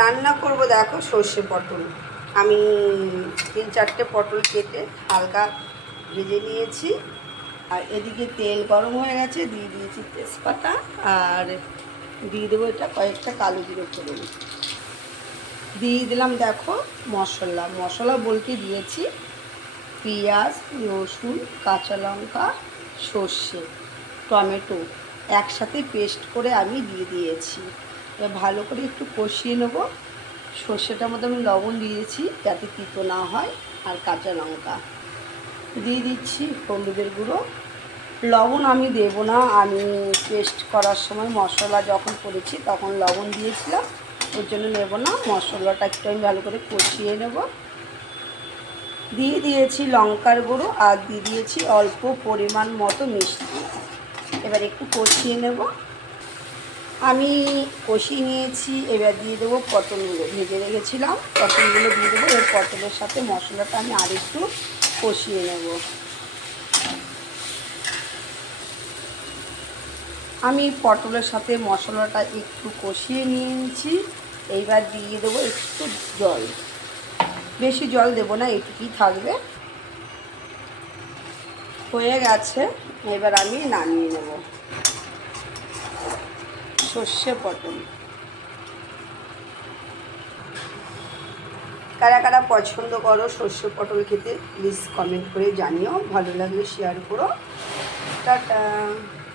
রান্না করব দেখো সর্ষে পটল। আমি 3-4টে পটল কেটে হালকা ভেজে নিয়েছি। আর এদিকে তেল গরম হয়ে গেছে, দিয়ে দিয়েছি তেজপাতা, আর দিয়ে দেবো এটা কয়েকটা কালো জিরে ফোড়ন। দিয়ে দিলাম দেখো মশলা। মশলা বলতে দিয়েছি পেঁয়াজ, রসুন, কাঁচা লঙ্কা, সর্ষে, টমেটো একসাথে পেস্ট করে আমি দিয়ে দিয়েছি। এবার ভালো করে একটু কষিয়ে নেব। সর্ষেটার মধ্যে আমি লবণ দিয়েছি যাতে তিতো না হয়, আর কাঁচা লঙ্কা দিয়ে দিচ্ছি। হলুদের গুঁড়ো, লবণ আমি দেবো না, আমি পেস্ট করার সময় মশলা যখন করেছি তখন লবণ দিয়েছিলাম, ওর জন্য নেব না। মশলাটা একটু আমি ভালো করে কষিয়ে নেব। দিয়ে দিয়েছি লঙ্কার গুঁড়ো, আর দিয়ে দিয়েছি অল্প পরিমাণ মতো মিষ্টি। এবার একটু কষিয়ে নেব। আমি কষিয়ে নিয়েছি। এবার দিয়ে দেবো পটলগুলো, ভেজে রেখেছিলাম পটলগুলো দিয়ে দেবো। এর পটলের সাথে মশলাটা আমি আরেকটু কষিয়ে নেব। আমি পটলের সাথে মশলাটা একটু কষিয়ে নিয়েছি। এইবার দিয়ে দেবো একটু জল, বেশি জল দেবো না, এটুকুই থাকবে। হয়ে গেছে, এবার আমি নামিয়ে নেব সর্ষে পটল। কারা কারা পছন্দ করো সর্ষে পটল খেতে প্লিজ কমেন্ট করে জানিও, ভালো লাগলে শেয়ার করো। টাটা।